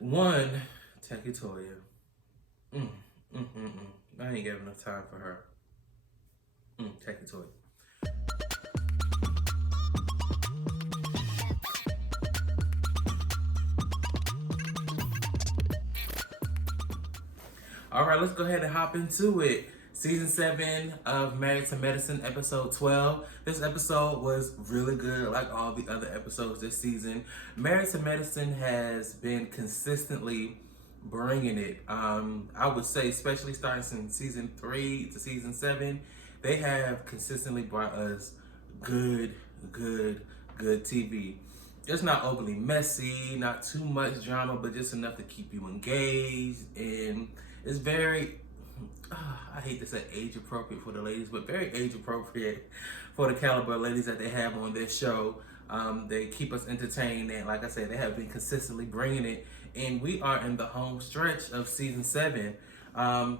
One, Takitoya. Mm, I ain't got enough time for her. Takitoya. All right, let's go ahead and hop into it. Season 7 of Married to Medicine, episode 12. This episode was really good, like all the other episodes this season. Married to Medicine has been consistently bringing it. I would say, especially starting since season 3 to season 7, they have consistently brought us good, good, good TV. It's not overly messy, not too much drama, but just enough to keep you engaged. And it's very, I hate to say age appropriate for the ladies, but very age appropriate for the caliber of ladies that they have on this show. They keep us entertained, and like I said, they have been consistently bringing it. And we are in the home stretch of season 7. I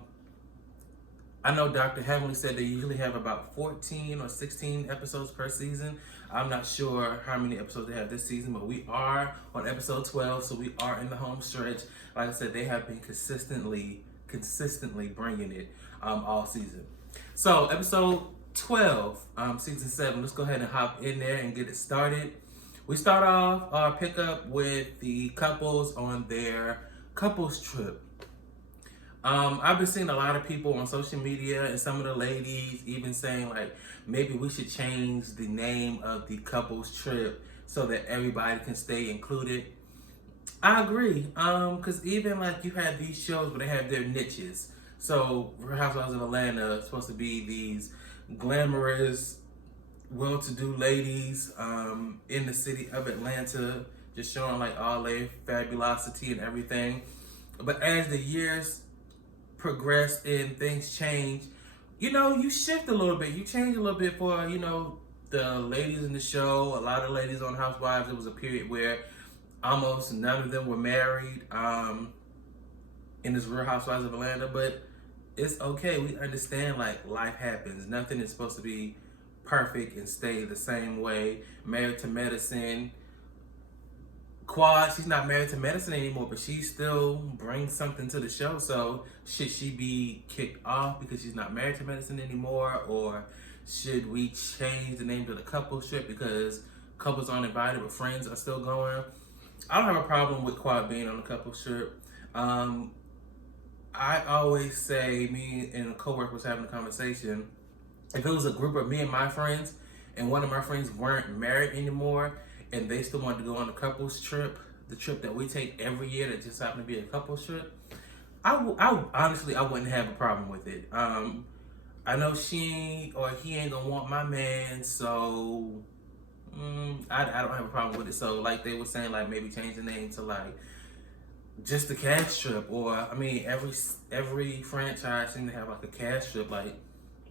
know Dr. Heavenly said they usually have about 14 or 16 episodes per season. I'm not sure how many episodes they have this season, but we are on episode 12, so we are in the home stretch. Like I said, they have been consistently bringing it all season. So episode 12, season 7. Let's go ahead and hop in there and get it started. We start off our pickup with the couples on their couples trip. I've been seeing a lot of people on social media and some of the ladies even saying like maybe we should change the name of the couples trip so that everybody can stay included. I agree. Because even like you have these shows where they have their niches. So Real Housewives of Atlanta is supposed to be these glamorous, well-to-do ladies in the city of Atlanta, just showing like all their fabulosity and everything. But as the years progress and things change, you shift a little bit. You change a little bit for, the ladies in the show. A lot of ladies on Housewives, it was a period where almost none of them were married in this Real Housewives of Atlanta, but it's okay. We understand like life happens. Nothing is supposed to be perfect and stay the same way. Married to Medicine. Quad, she's not married to Medicine anymore, but she still brings something to the show. So should she be kicked off because she's not married to Medicine anymore? Or should we change the name to the couple trip because couples aren't invited but friends are still going? I don't have a problem with Quad being on the couple trip. I always say, me and a coworker was having a conversation, if it was a group of me and my friends and one of my friends weren't married anymore and they still wanted to go on a couples trip, the trip that we take every year that just happened to be a couples trip, honestly, I wouldn't have a problem with it. I know she or he ain't gonna want my man, so I don't have a problem with it. So like they were saying, like maybe change the name to like just the cash trip, or I mean every franchise seems to have like a cash trip. Like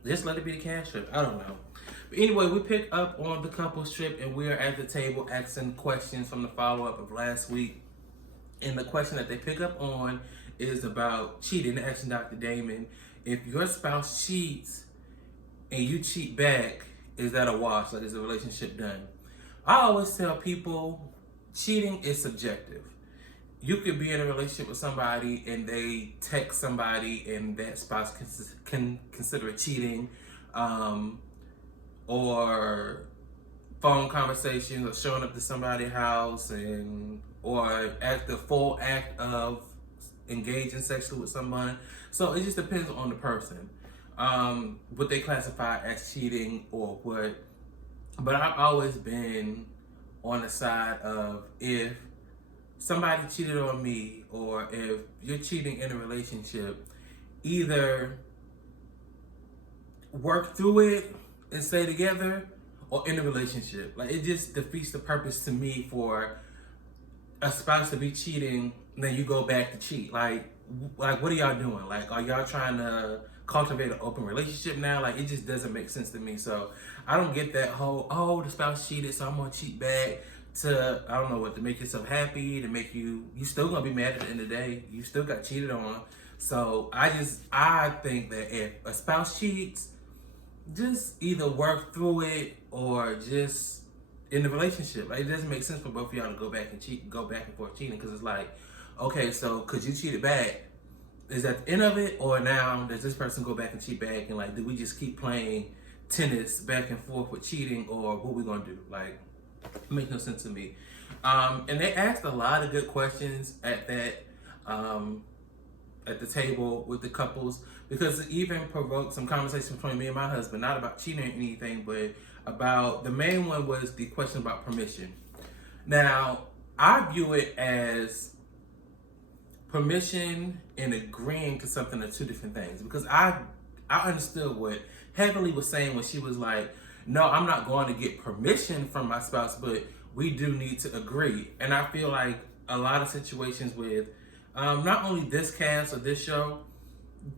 just let it be the cash trip. I don't know. But anyway, we pick up on the couples trip and we are at the table asking questions from the follow up of last week. And the question that they pick up on is about cheating. They're asking Dr. Damon, if your spouse cheats and you cheat back, is that a wash? Like, is the relationship done? I always tell people cheating is subjective. You could be in a relationship with somebody and they text somebody and that spouse can consider it cheating, or phone conversations or showing up to somebody's house or act the full act of engaging sexually with someone. So it just depends on the person. What they classify as cheating or what. But I've always been on the side of if somebody cheated on me or if you're cheating in a relationship, either work through it and stay together or in a relationship. Like it just defeats the purpose to me for a spouse to be cheating and then you go back to cheat. Like what are y'all doing? Like, are y'all trying to cultivate an open relationship now? Like it just doesn't make sense to me. So I don't get that whole, the spouse cheated, so I'm gonna cheat back to, I don't know what, to make yourself happy, to make you still gonna be mad at the end of the day. You still got cheated on. So I think that if a spouse cheats, just either work through it or just in the relationship. Like it doesn't make sense for both of y'all to go back and cheat, go back and forth cheating, because it's like, okay, so because you cheated back, is that the end of it, or now does this person go back and cheat back, and like, do we just keep playing tennis back and forth with cheating, or what we gonna do? Like, it makes no sense to me. And they asked a lot of good questions at that at the table with the couples, because it even provoked some conversation between me and my husband, not about cheating or anything, but about, the main one was the question about permission. Now, I view it as permission and agreeing to something are two different things, because I understood what Heavenly was saying when she was like, no, I'm not going to get permission from my spouse, but we do need to agree. And I feel like a lot of situations with not only this cast or this show,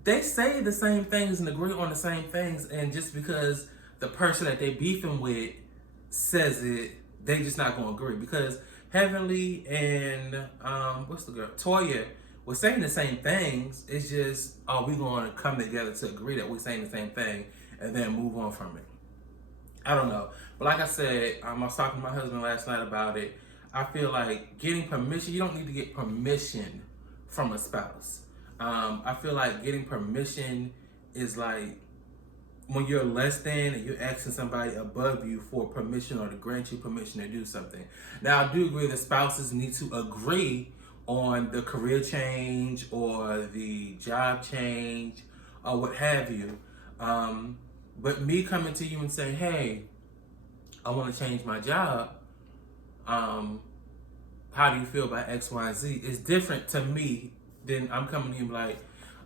they say the same things and agree on the same things, and just because the person that they beefing with says it, they just not gonna agree. Because Heavenly and what's the girl, Toya, was saying the same things. It's just, are we gonna come together to agree that we're saying the same thing and then move on from it? I don't know. But like I said, I was talking to my husband last night about it. I feel like getting permission, you don't need to get permission from a spouse. I feel like getting permission is like when you're less than and you're asking somebody above you for permission or to grant you permission to do something. Now, I do agree that spouses need to agree on the career change or the job change or what have you. But me coming to you and saying, hey, I want to change my job. How do you feel about X, Y, Z? Is different to me than I'm coming to you like,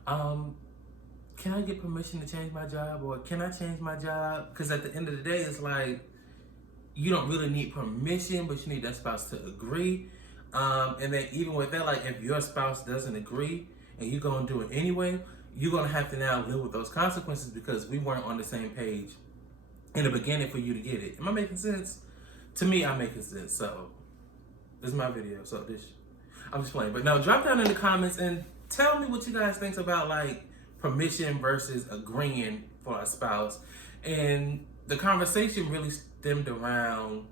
can I get permission to change my job, or can I change my job? Because at the end of the day, it's like, you don't really need permission, but you need that spouse to agree. And then even with that, like, if your spouse doesn't agree and you're going to do it anyway, you're going to have to now live with those consequences because we weren't on the same page in the beginning for you to get it. Am I making sense? To me, I'm making sense. So this is my video. So I'm just playing. But no, drop down in the comments and tell me what you guys think about like permission versus agreeing for a spouse. And the conversation really stemmed around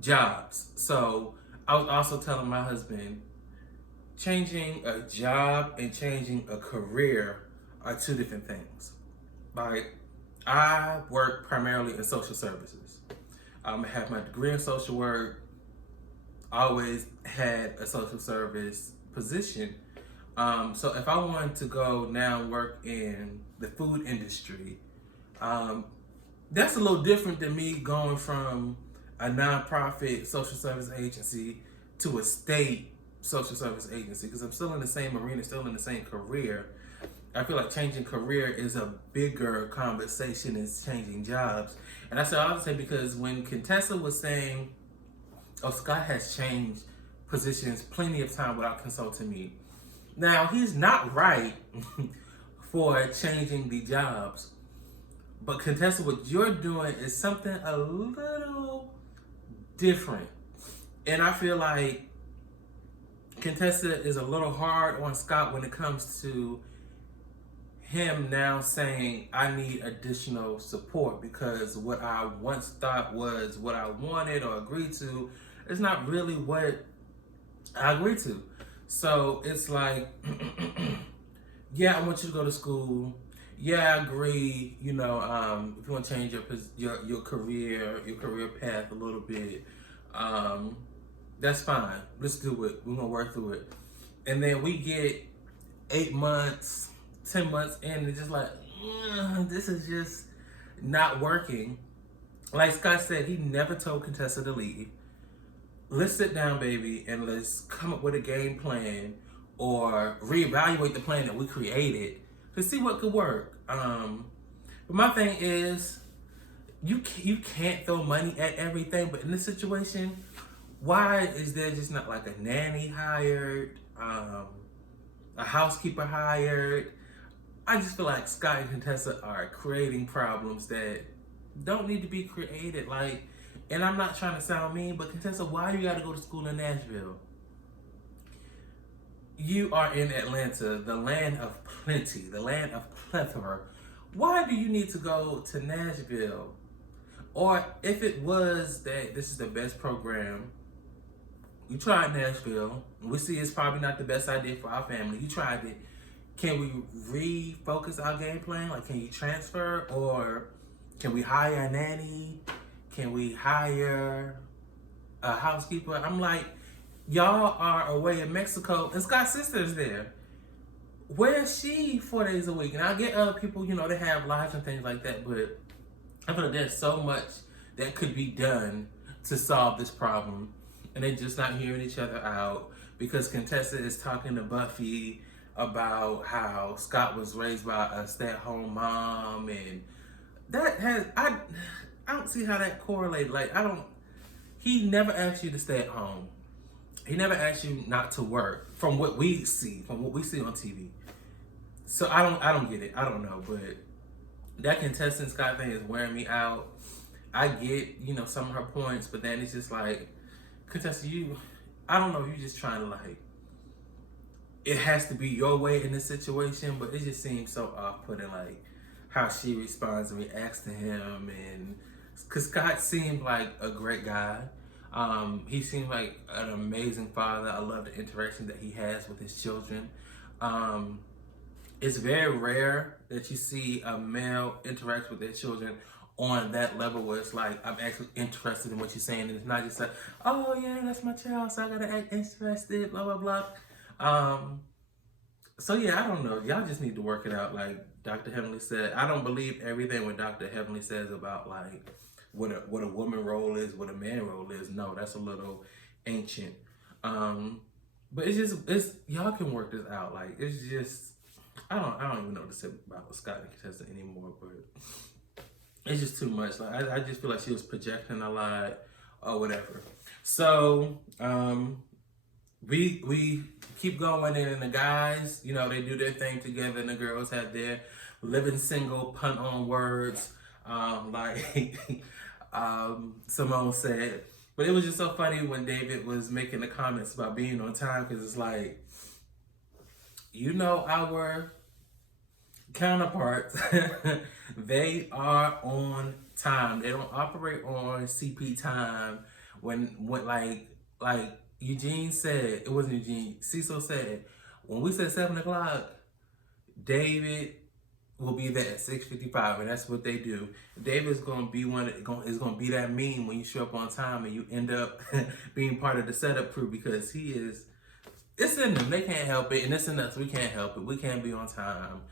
jobs. So I was also telling my husband, changing a job and changing a career are two different things. Like, I work primarily in social services. I have my degree in social work. I always had a social service position. So if I wanted to go now and work in the food industry, that's a little different than me going from a nonprofit social service agency to a state social service agency, because I'm still in the same arena, still in the same career. I feel like changing career is a bigger conversation than changing jobs. And I say all the time because when Contessa was saying, oh, Scott has changed positions plenty of time without consulting me. Now, he's not right for changing the jobs. But Contessa, what you're doing is something a little different. And I feel like Contessa is a little hard on Scott when it comes to him now saying, I need additional support, because what I once thought was what I wanted or agreed to is not really what I agreed to. So it's like, yeah, I want you to go to school. Yeah, I agree. You know, if you want to change your career path a little bit, that's fine. Let's do it. We're gonna work through it. And then we get 8 months, 10 months in, and it's just like, this is just not working. Like Scott said, he never told Contessa to leave. Let's sit down, baby, and let's come up with a game plan or reevaluate the plan that we created to see what could work. But my thing is, you can't throw money at everything. But in this situation, why is there just not like a nanny hired, a housekeeper hired? I just feel like Scott and Contessa are creating problems that don't need to be created. Like, and I'm not trying to sound mean, but Contessa, why do you got to go to school in Nashville? You are in Atlanta, the land of plenty, the land of plethora. Why do you need to go to Nashville? Or if it was that this is the best program, You tried Nashville. We see it's probably not the best idea for our family. You tried it. Can we refocus our game plan? Like, can you transfer, or can we hire a nanny? Can we hire a housekeeper? I'm like, y'all are away in Mexico, and Scott's sister's there. Where's she 4 days a week? And I get other people, they have lives and things like that, but I feel like there's so much that could be done to solve this problem, and they're just not hearing each other out because Contessa is talking to Buffy about how Scott was raised by a stay-at-home mom, and that has I don't see how that correlated. Like, he never asked you to stay at home. He never asked you not to work from what we see on TV. So I don't get it. I don't know, but that contestant Scott thing is wearing me out. I get, some of her points, but then it's just like, contestant, I don't know if you're just trying to like, it has to be your way in this situation, but it just seems so off-putting, like how she responds and reacts to him, and because Scott seemed like a great guy. He seemed like an amazing father. I love the interaction that he has with his children. It's very rare that you see a male interact with their children on that level where it's like, I'm actually interested in what you're saying, and it's not just like, oh yeah, that's my child, so I gotta act interested, blah blah blah. So yeah, I don't know. Y'all just need to work it out. Like Dr. Heavenly said, I don't believe everything what Dr. Heavenly says about like what a woman role is, what a man role is. No, that's a little ancient. But it's y'all can work this out. Like, it's just I don't even know what to say about Scott and Contessa anymore, but it's just too much. Like, I just feel like she was projecting a lot or whatever. So we keep going, and the guys, they do their thing together, and the girls have their living single punt on words, like Simone said. But it was just so funny when David was making the comments about being on time, because it's like, our counterparts, they are on time. They don't operate on CP time. When like Eugene said, it wasn't Eugene, Cecil said, when we said 7 o'clock, David will be there at 6:55, and that's what they do. David's gonna be is gonna be that mean when you show up on time and you end up being part of the setup crew, because it's in them. They can't help it, and it's in us. We can't help it. We can't be on time.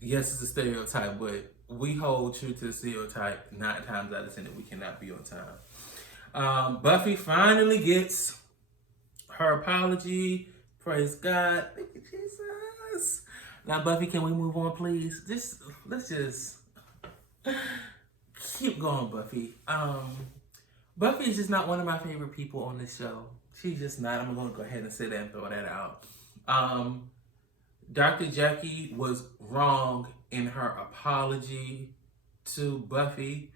Yes, it's a stereotype, but we hold true to the stereotype 9 times out of 10 that we cannot be on time. Buffy finally gets her apology. Praise God. Thank you, Jesus. Now, Buffy, can we move on, please? Let's just keep going, Buffy. Buffy is just not one of my favorite people on this show. She's just not. I'm going to go ahead and say that and throw that out. Dr. Jackie was wrong in her apology to Buffy.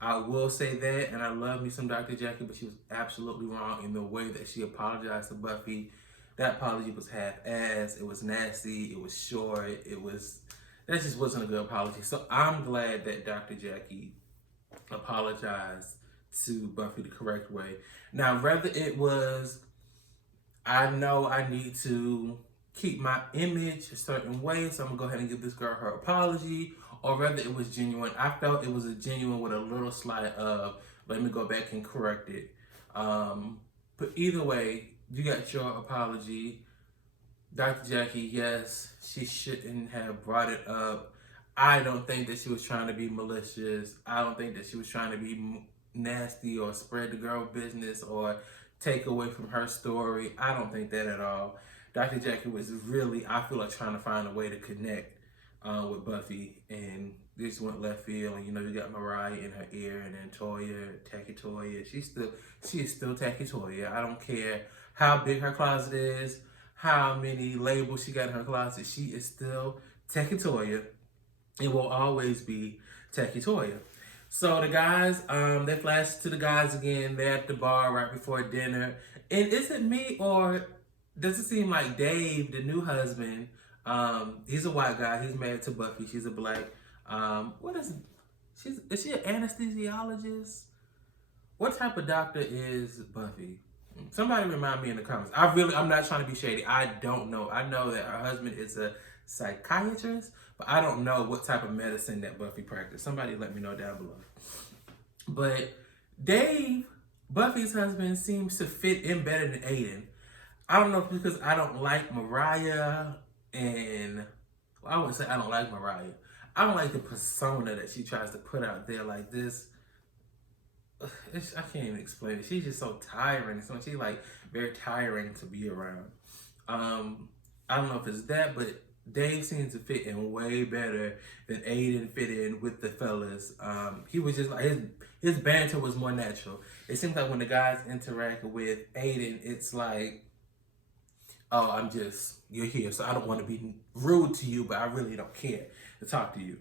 I will say that, and I love me some Dr. Jackie, but she was absolutely wrong in the way that she apologized to Buffy. That apology was half-assed. It was nasty. It was short. That just wasn't a good apology. So I'm glad that Dr. Jackie apologized to Buffy the correct way. Now, whether it was, I know I need to keep my image a certain way, so I'm gonna go ahead and give this girl her apology, or whether it was genuine. I felt it was a genuine with a little slight of, let me go back and correct it. But either way, you got your apology. Dr. Jackie, yes, she shouldn't have brought it up. I don't think that she was trying to be malicious. I don't think that she was trying to be nasty or spread the girl business or take away from her story. I don't think that at all. Dr. Jackie was really, I feel like, trying to find a way to connect with Buffy, and this went left field. And you got Mariah in her ear, and then Toya, Tacky Toya. She is still Tacky Toya. I don't care how big her closet is, how many labels she got in her closet. She is still Tacky Toya. It will always be Tacky Toya. So the guys, they flash to the guys again. They're at the bar right before dinner. And is it me, or does it seem like Dave, the new husband, he's a white guy. He's married to Buffy. She's a black. Is she an anesthesiologist? What type of doctor is Buffy? Somebody remind me in the comments. I'm not trying to be shady. I don't know. I know that her husband is a psychiatrist, but I don't know what type of medicine that Buffy practices. Somebody let me know down below. But Dave, Buffy's husband, seems to fit in better than Aiden. I don't know if it's because I don't like Mariah, and well, I wouldn't say I don't like Mariah. I don't like the persona that she tries to put out there like this. I can't even explain it. She's just so tiring. So she's like very tiring to be around. I don't know if it's that, but Dave seems to fit in way better than Aiden fit in with the fellas. He was just like his banter was more natural. It seems like when the guys interact with Aiden, it's like, oh, you're here, so I don't want to be rude to you, but I really don't care to talk to you.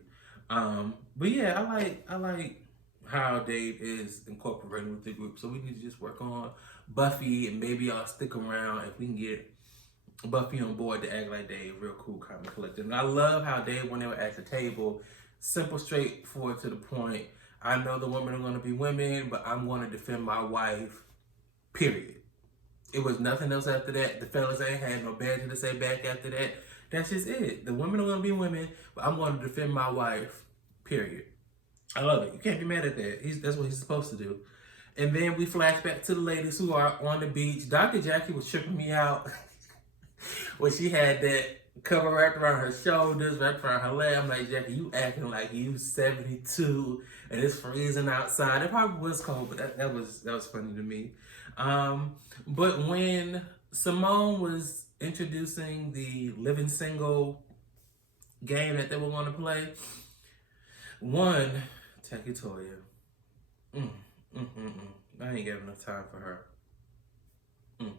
But yeah, I like how Dave is incorporated with the group. So we need to just work on Buffy, and maybe I'll stick around if we can get Buffy on board to act like Dave, real cool, calm, and collected. And I love how Dave, when they were at the table, simple, straightforward, to the point. I know the women are going to be women, but I'm going to defend my wife, period. It was nothing else after that. The fellas ain't had no banter to say back after that. That's just it. The women are going to be women, but I'm going to defend my wife, period. I love it. You can't be mad at that. That's what he's supposed to do. And then we flash back to the ladies who are on the beach. Dr. Jackie was tripping me out when she had that cover wrapped around her shoulders, wrapped around her leg. I'm like, Jackie, you acting like you 72 and it's freezing outside. It probably was cold, but that was funny to me. But when Simone was introducing the living single game that they were going to play, one, Taki Toya. I ain't got enough time for her.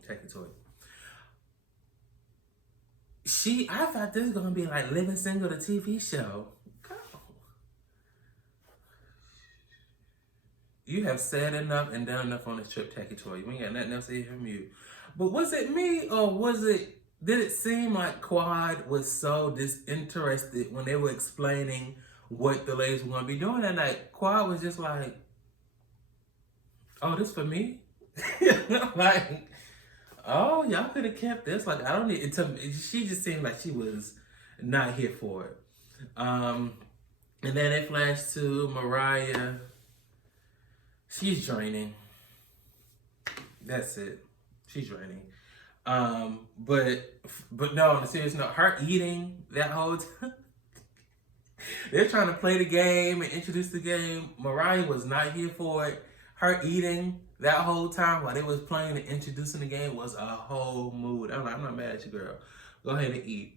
Taki Toya. I thought this was gonna be like Living Single, the TV show. Go. You have said enough and done enough on this trip, Taki Toya. We ain't got nothing else to hear from you. But was it me, or did it seem like Quad was so disinterested when they were explaining what the ladies were going to be doing that night? Quad was just like, oh, this for me? Like, oh, y'all could have kept this. Like, I don't need it. She just seemed like she was not here for it. And then it flashed to Mariah. She's draining. That's it. She's draining. But no, on a serious note, her eating that whole time. They're trying to play the game and introduce the game. Mariah was not here for it. Her eating that whole time while they was playing and introducing the game was a whole mood. I'm not mad at you, girl. Go ahead and eat.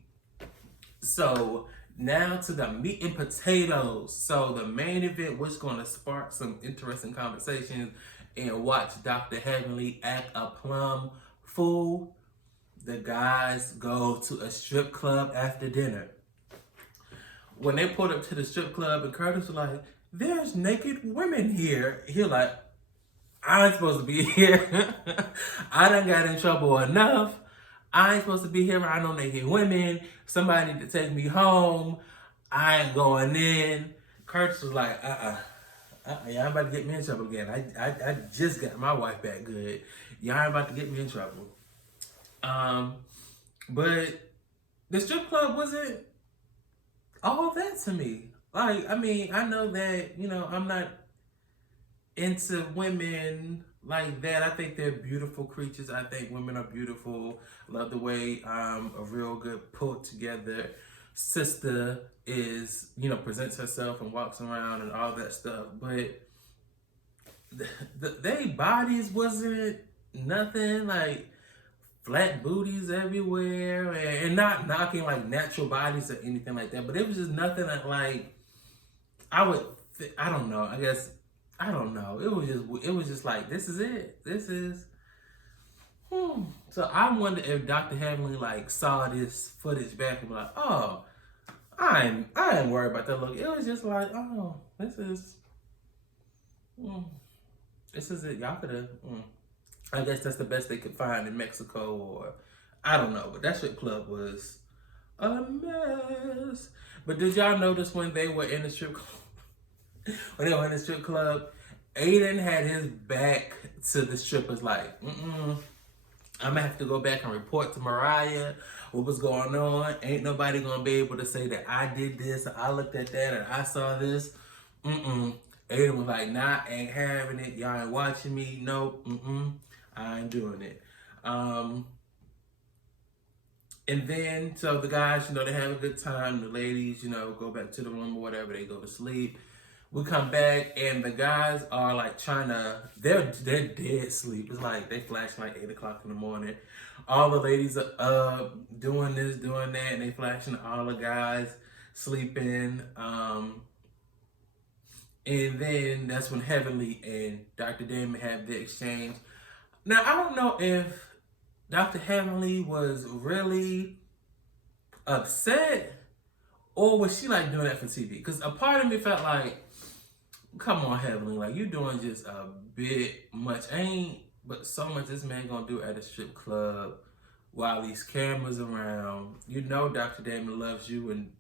So now to the meat and potatoes. So the main event, which is going to spark some interesting conversations and watch Dr. Heavenly act a plum fool. The guys go to a strip club after dinner. When they pulled up to the strip club and Curtis was like, there's naked women here. He like, I ain't supposed to be here. I done got in trouble enough. I ain't supposed to be here. I know naked women. Somebody need to take me home. I ain't going in. Curtis was like, y'all ain't about to get me in trouble again. I just got my wife back good. Y'all ain't about to get me in trouble. But the strip club wasn't all that to me. Like, I mean, I know that, I'm not into women like that. I think they're beautiful creatures. I think women are beautiful. Love the way a real good put together sister is, presents herself and walks around and all that stuff. But they bodies wasn't nothing, like flat booties everywhere, and not knocking like natural bodies or anything like that, but it was just nothing that like I don't know. I don't know. It was just like, this is it. This is. So I wonder if Dr. Heavenly like saw this footage back and be like, oh, I ain't worried about that look. It was just like, oh, this is it. Y'all could have. I guess that's the best they could find in Mexico, or I don't know. But that strip club was a mess. But did y'all notice when they were in the strip club? When they were in the strip club Aiden had his back to the strippers like, I'm gonna have to go back and report to Mariah what was going on. Ain't nobody gonna be able to say that I did this, or I looked at that, and I saw this. Aiden was like, nah, ain't having it. Y'all ain't watching me. Nope. I ain't doing it. And then, so the guys, they have a good time. The ladies, go back to the room or whatever. They go to sleep. We come back and the guys are like they're dead sleep. It's like they flash like 8 o'clock in the morning. All the ladies are up doing this, doing that, and they flashing all the guys sleeping. And then that's when Heavenly and Dr. Damon have the exchange. Now, I don't know if Dr. Heavenly was really upset or was she like doing that for TV? Because a part of me felt like, come on, Heavenly, like you doing just a bit much. Ain't but so much this man gonna do at a strip club while these cameras around. Dr. Damon loves you and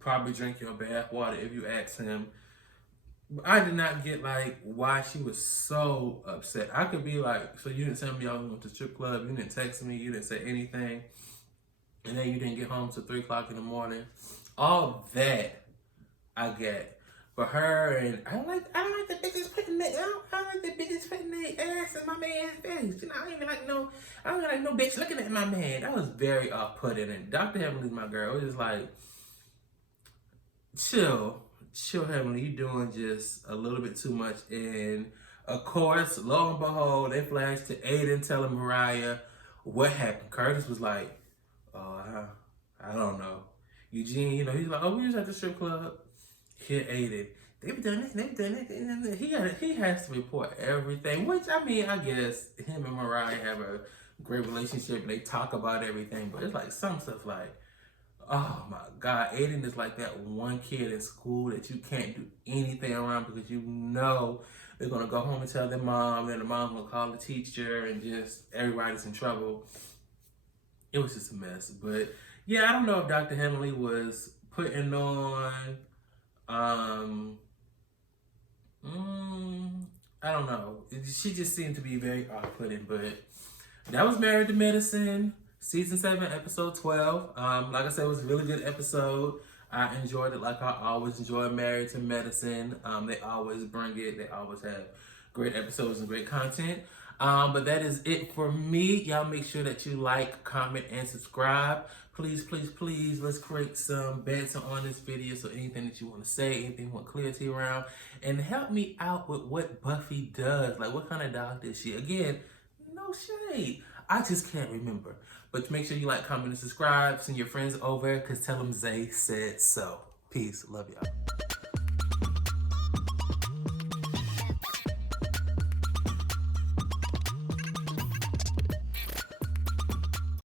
probably drink your bath water if you ask him. I did not get like why she was so upset. I could be like, so you didn't tell me y'all went to strip club, you didn't text me, you didn't say anything, and then you didn't get home till 3 o'clock in the morning. All that I get. For her, and I don't like the bitches putting their ass in my man's face. I don't even like no bitch looking at my man. That was very off-putting. And Dr. Heavenly's my girl. It was just like, chill, Heavenly. You doing just a little bit too much. And of course, lo and behold, they flash to Aiden telling Mariah what happened. Curtis was like, oh, I don't know. Eugene, he's like, oh, we was at the strip club. Hit Aiden. They've done it. He has to report everything. Which, I guess him and Mariah have a great relationship and they talk about everything. But it's like some stuff like, oh my God, Aiden is like that one kid in school that you can't do anything around because they're gonna go home and tell their mom, and the mom will call the teacher, and just everybody's in trouble. It was just a mess. But yeah, I don't know if Dr. Heavenly was putting on I don't know. She just seemed to be very off-putting, but that was Married to Medicine, season 7, episode 12. Like I said, it was a really good episode. I enjoyed it like I always enjoy Married to Medicine. They always bring it. They always have great episodes and great content. But that is it for me. Y'all make sure that you like, comment, and subscribe. Please, please, please, let's create some banter on this video. So anything that you want to say, anything you want clarity around, and help me out with what Buffy does. Like, what kind of dog is she? Again, no shade. I just can't remember. But make sure you like, comment, and subscribe. Send your friends over, because tell them Zay said so. Peace. Love y'all.